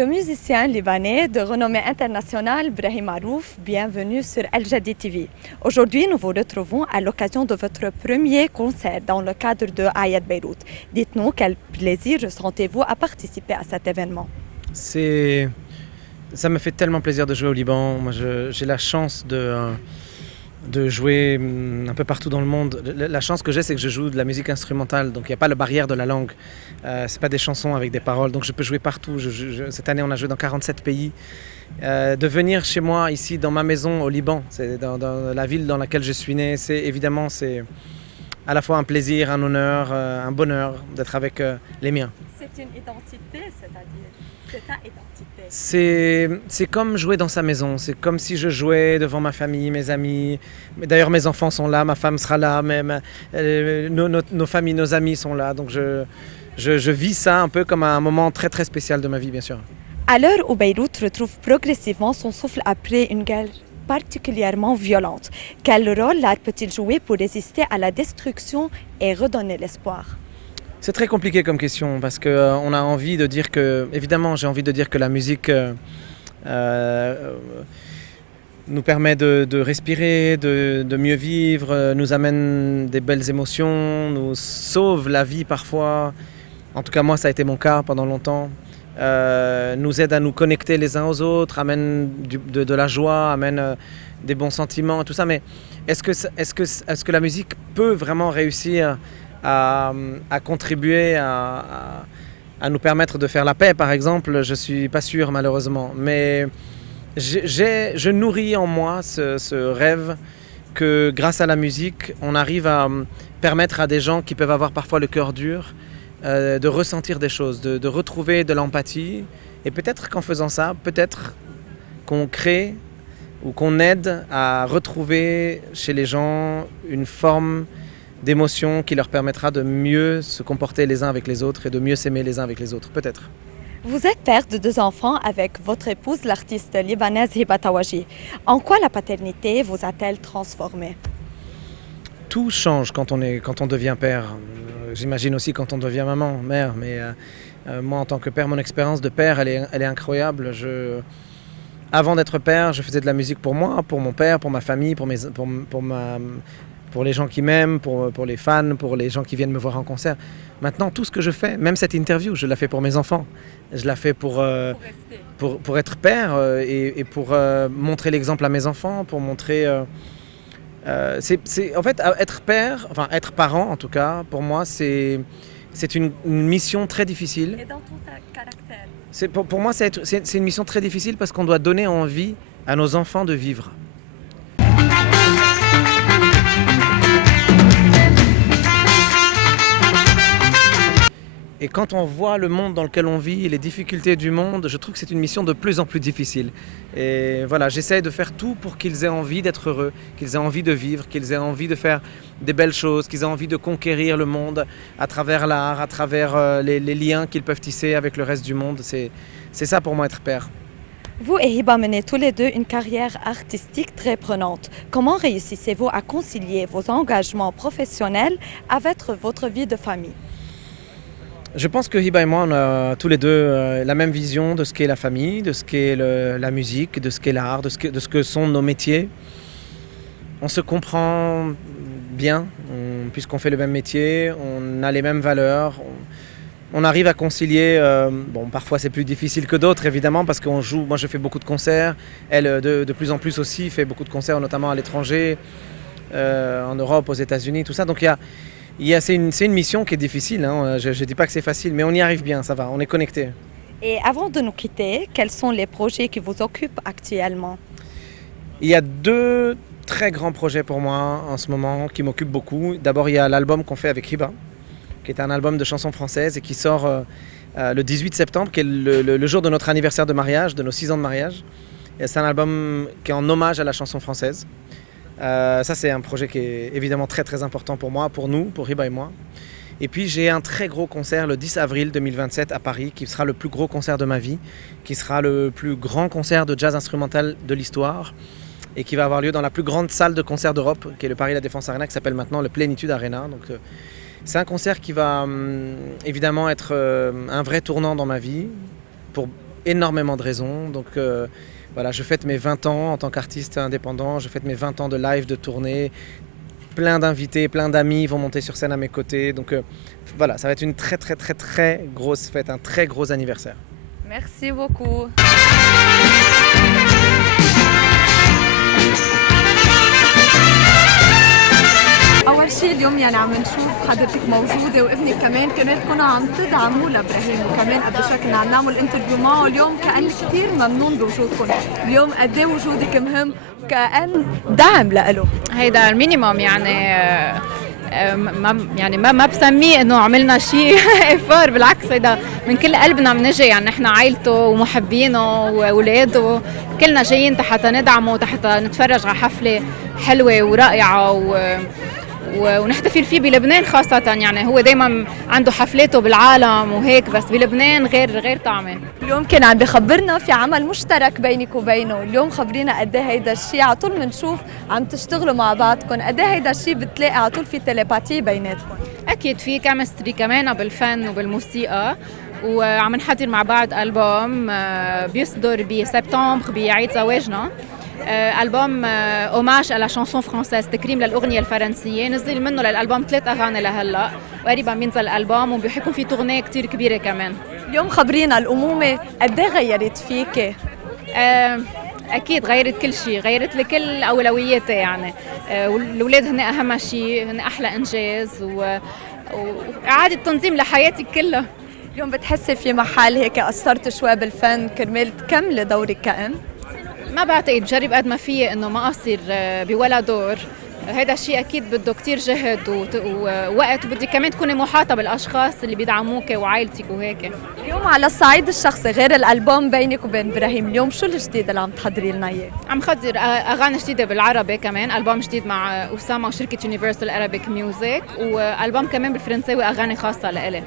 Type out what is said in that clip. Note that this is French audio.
Le musicien libanais de renommée internationale Brahim Marouf, bienvenue sur Al Jadid TV. Aujourd'hui, nous vous retrouvons à l'occasion de votre premier concert dans le cadre de Ayat Beyrouth. Dites-nous quel plaisir ressentez-vous à participer à cet événement? Ça me fait tellement plaisir de jouer au Liban. Moi, j'ai la chance de jouer un peu partout dans le monde. La chance que j'ai, c'est que je joue de la musique instrumentale, donc il n'y a pas la barrière de la langue. C'est pas des chansons avec des paroles, donc je peux jouer partout. Cette année, on a joué dans 47 pays. De venir chez moi, ici, dans ma maison au Liban, c'est dans la ville dans laquelle je suis né, c'est à la fois un plaisir, un honneur, un bonheur d'être avec les miens. C'est une identité, c'est-à-dire, c'est ta identité. C'est comme jouer dans sa maison, c'est comme si je jouais devant ma famille, mes amis. D'ailleurs, mes enfants sont là, ma femme sera là, nos familles, nos amis sont là. Donc je vis ça un peu comme un moment très très spécial de ma vie, bien sûr. À l'heure où Beyrouth retrouve progressivement son souffle après une guerre particulièrement violente, quel rôle l'art peut-il jouer pour résister à la destruction et redonner l'espoir? C'est très compliqué comme question parce qu'on a envie de dire que, évidemment, j'ai envie de dire que la musique nous permet de respirer, de mieux vivre, nous amène des belles émotions, nous sauve la vie parfois. En tout cas, moi, ça a été mon cas pendant longtemps. Nous aide à nous connecter les uns aux autres, amène de la joie, amène des bons sentiments, tout ça. Mais est-ce que la musique peut vraiment réussir à contribuer à nous permettre de faire la paix, par exemple? Je ne suis pas sûr, malheureusement. Mais je nourris en moi ce rêve que grâce à la musique, on arrive à permettre à des gens qui peuvent avoir parfois le cœur dur de ressentir des choses, de retrouver de l'empathie. Et peut-être qu'en faisant ça, peut-être qu'on crée ou qu'on aide à retrouver chez les gens une forme d'émotion qui leur permettra de mieux se comporter les uns avec les autres et de mieux s'aimer les uns avec les autres, peut-être. Vous êtes père de 2 enfants avec votre épouse, l'artiste libanaise Hiba Tawaji. En quoi la paternité vous a-t-elle transformé? Tout change quand on devient père. J'imagine aussi quand on devient maman, mère. Mais moi, en tant que père, mon expérience de père, elle est incroyable. Avant d'être père, je faisais de la musique pour moi, pour mon père, pour ma famille, pour les gens qui m'aiment, pour les fans, pour les gens qui viennent me voir en concert. Maintenant, tout ce que je fais, même cette interview, je la fais pour mes enfants. Je la fais pour être père et pour montrer l'exemple à mes enfants, pour montrer... en fait, être père, enfin être parent en tout cas, pour moi, c'est une mission très difficile. Et dans tout caractère? Pour moi, c'est une mission très difficile parce qu'on doit donner envie à nos enfants de vivre. Et quand on voit le monde dans lequel on vit, les difficultés du monde, je trouve que c'est une mission de plus en plus difficile. Et voilà, j'essaie de faire tout pour qu'ils aient envie d'être heureux, qu'ils aient envie de vivre, qu'ils aient envie de faire des belles choses, qu'ils aient envie de conquérir le monde à travers l'art, à travers les liens qu'ils peuvent tisser avec le reste du monde. C'est ça pour moi être père. Vous et Hiba menez tous les deux une carrière artistique très prenante. Comment réussissez-vous à concilier vos engagements professionnels avec votre vie de famille? Je pense que Hiba et moi, on a tous les deux la même vision de ce qu'est la famille, de ce qu'est la musique, de ce qu'est l'art, de ce que sont nos métiers. On se comprend bien, puisqu'on fait le même métier, on a les mêmes valeurs. On arrive à concilier, parfois c'est plus difficile que d'autres évidemment, parce qu'on joue, moi je fais beaucoup de concerts, elle de plus en plus aussi fait beaucoup de concerts, notamment à l'étranger, en Europe, aux États-Unis, tout ça. Donc c'est une mission qui est difficile, hein. Je ne dis pas que c'est facile, mais on y arrive bien, ça va, on est connectés. Et avant de nous quitter, quels sont les projets qui vous occupent actuellement? Il y a 2 très grands projets pour moi en ce moment qui m'occupent beaucoup. D'abord, il y a l'album qu'on fait avec Hiba, qui est un album de chansons françaises et qui sort le 18 septembre, qui est le jour de notre anniversaire de mariage, de nos 6 ans de mariage. Et c'est un album qui est en hommage à la chanson française. Ça, c'est un projet qui est évidemment très très important pour moi, pour nous, pour Hiba et moi. Et puis j'ai un très gros concert le 10 avril 2027 à Paris, qui sera le plus gros concert de ma vie, qui sera le plus grand concert de jazz instrumental de l'histoire et qui va avoir lieu dans la plus grande salle de concert d'Europe, qui est le Paris La Défense Arena, qui s'appelle maintenant le Plénitude Arena. Donc, c'est un concert qui va évidemment être un vrai tournant dans ma vie, pour énormément de raisons. Donc voilà, je fête mes 20 ans en tant qu'artiste indépendant, je fête mes 20 ans de live, de tournée. Plein d'invités, plein d'amis vont monter sur scène à mes côtés. Donc voilà, ça va être une très très très très grosse fête, un très gros anniversaire. Merci beaucoup. أول شيء اليوم يعني عم نشوف حضرتك موجودة وابنك كمان كنت تكونوا عم تدعموا لإبراهيم وكمان قد ايش كنا عم نعمل انترفيو معه اليوم كأن كثير ممنون بوجودكم اليوم قد ايه وجودك مهم كأن دعم لإله هيدا المينيموم يعني ما بسميه انه عملنا شيء افار بالعكس هيدا من كل قلبنا بنجي يعني نحن عائلته ومحبينه واولاده كلنا جايين حتى ندعمه حتى نتفرج على حفله حلوه ورائعه ونحتفل فيه بلبنان خاصة يعني هو دايما عنده حفلاته بالعالم وهيك بس بلبنان غير طعمه. اليوم كان عم بخبرنا في عمل مشترك بينك وبينه، اليوم خبرينا قد ايه هيدا الشيء على طول بنشوف عم تشتغلوا مع بعضكم، قد ايه هيدا الشيء بتلاقي على طول في تيليباتي بيناتكم؟ أكيد في كيمستري كمان بالفن وبالموسيقى وعم نحضر مع بعض ألبوم بيصدر بسبتمبر بعيد زواجنا. ألبوم اوماج على شانسون فرانسيز تكريم للأغنية الفرنسية نزل منه للألبوم 3 أغاني لهلا وقريبا بينزل الألبوم وبيحكوا فيه تورنيه كتير كبيرة كمان. اليوم خبرينا الأمومة قد ايه غيرت فيك؟ أكيد غيرت كل شيء، غيرت لي كل أولوياتي يعني الأولاد هن أهم شيء، هن أحلى إنجاز وإعادة تنظيم لحياتي كلها. اليوم بتحسي في محل هيك قصرت شوي بالفن كرمال تكملي دورك كأم؟ ما بعتقد، بجرب قد ما فيي انه ما اقصر بولا دور، هذا الشيء اكيد بده كتير جهد ووقت وبدي كمان تكوني محاطه بالاشخاص اللي بيدعموك وعائلتك وهيك. اليوم على الصعيد الشخصي غير الالبوم بينك وبين ابراهيم اليوم شو الجديد اللي عم تحضري لنا اياه؟ عم خضر اغاني جديده بالعربي كمان، البوم جديد مع اسامه وشركه يونيفرسال ارابيك ميوزك والبوم كمان بالفرنساوي اغاني خاصه لإلي.